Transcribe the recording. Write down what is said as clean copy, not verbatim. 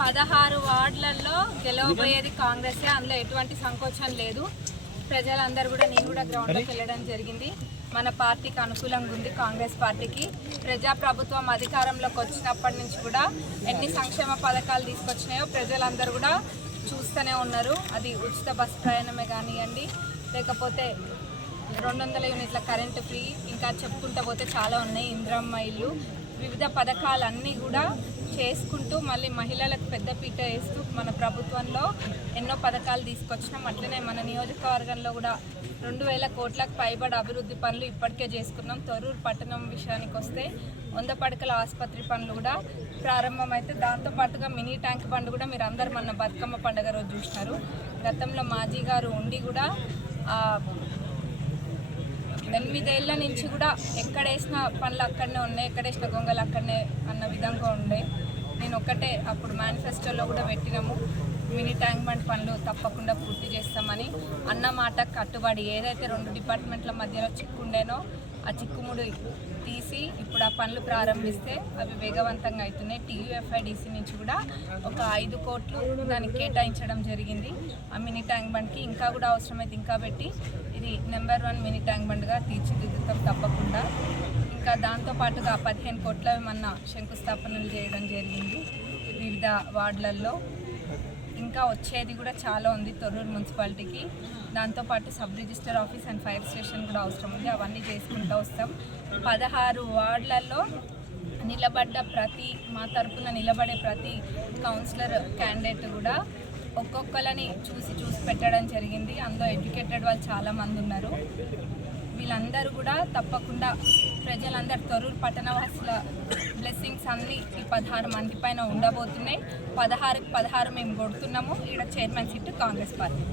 16 వార్డులలో గెలవబోయేది కాంగ్రెసే, అందులో ఎటువంటి సంకోచం లేదు. ప్రజలందరూ కూడా, నేను కూడా గ్రౌండ్లోకి వెళ్ళడం జరిగింది. మన పార్టీకి అనుకూలంగా ఉంది. కాంగ్రెస్ పార్టీకి ప్రజాప్రభుత్వం అధికారంలోకి వచ్చినప్పటి నుంచి కూడా ఎన్ని సంక్షేమ పథకాలు తీసుకొచ్చినాయో ప్రజలందరూ కూడా చూస్తూనే ఉన్నారు. అది ఉచిత బస్ ప్రయాణమే కానివ్వండి, లేకపోతే 200 యూనిట్ల కరెంటు ఫ్రీ, ఇంకా చెప్పుకుంటూ పోతే చాలా ఉన్నాయి. ఇంద్రమ్మ ఇల్లు, వివిధ పథకాలన్నీ కూడా చేసుకుంటూ మళ్ళీ మహిళలకు పెద్దపీట వేస్తూ మన ప్రభుత్వంలో ఎన్నో పథకాలు తీసుకొచ్చినాం. అట్లనే మన నియోజకవర్గంలో కూడా 2000 కోట్లకు పైబడి అభివృద్ధి పనులు ఇప్పటికే చేసుకున్నాం. తొర్రూరు పట్టణం విషయానికి వస్తే 100 పడకల ఆసుపత్రి పనులు కూడా ప్రారంభమైతే, దాంతోపాటుగా మినీ ట్యాంక్ బండ్ కూడా మీరు అందరు మన బతుకమ్మ పండుగ రోజు చూసినారు. గతంలో మాజీ గారు ఉండి కూడా 8 ఏళ్ల నుంచి కూడా ఎక్కడేసిన పనులు అక్కడనే ఉన్నాయి, ఎక్కడేసిన గొంగలు అక్కడనే అన్న విధంగా ఉండే. నేను ఒక్కటే అప్పుడు మేనిఫెస్టోలో కూడా పెట్టినాము, మినీ ట్యాంక్ బండ్ పనులు తప్పకుండా పూర్తి చేస్తామని. అన్న మాట కట్టుబడి ఏదైతే 2 డిపార్ట్మెంట్ల మధ్యలో చిక్కుండేనో ఆ చిక్కుముడి తీసి ఇప్పుడు ఆ పనులు ప్రారంభిస్తే అవి వేగవంతంగా అవుతున్నాయి. TUFIDC నుంచి కూడా ఒక 5 కోట్లు దానికి కేటాయించడం జరిగింది. ఆ మినీ ట్యాంక్ బండ్కి ఇంకా కూడా అవసరమైతే ఇంకా పెట్టి ఇది నెంబర్ 1 మినీ ట్యాంక్ బండ్గా తీర్చిదిద్దుతాం తప్పకుండా. ఇంకా దాంతోపాటుగా 15 కోట్ల మన శంకుస్థాపనలు చేయడం జరిగింది వివిధ వార్డులలో. ఇంకా వచ్చేది కూడా చాలా ఉంది తొర్రూరు మున్సిపాలిటీకి. దాంతోపాటు sub register office and fire station కూడా అవసరం ఉంది. అవన్నీ చేసుకుంటూ వస్తాం. 16 వార్డులలో నిలబడ్డ మా తరపున నిలబడే ప్రతి కౌన్సిలర్ క్యాండిడేట్ కూడా ఒక్కొక్కరిని చూసి పెట్టడం జరిగింది. అందులో ఎడ్యుకేటెడ్ వాళ్ళు చాలామంది ఉన్నారు. వీళ్ళందరూ కూడా తప్పకుండా ప్రజలందరూ తొర్రూరు పట్టణవాసుల బ్లెస్సింగ్స్ అన్నీ ఈ 16 మంది పైన ఉండబోతున్నాయి. 16కి 16 మేము కొడుతున్నాము. ఈడ చైర్మన్ సీటు కాంగ్రెస్ పార్టీ.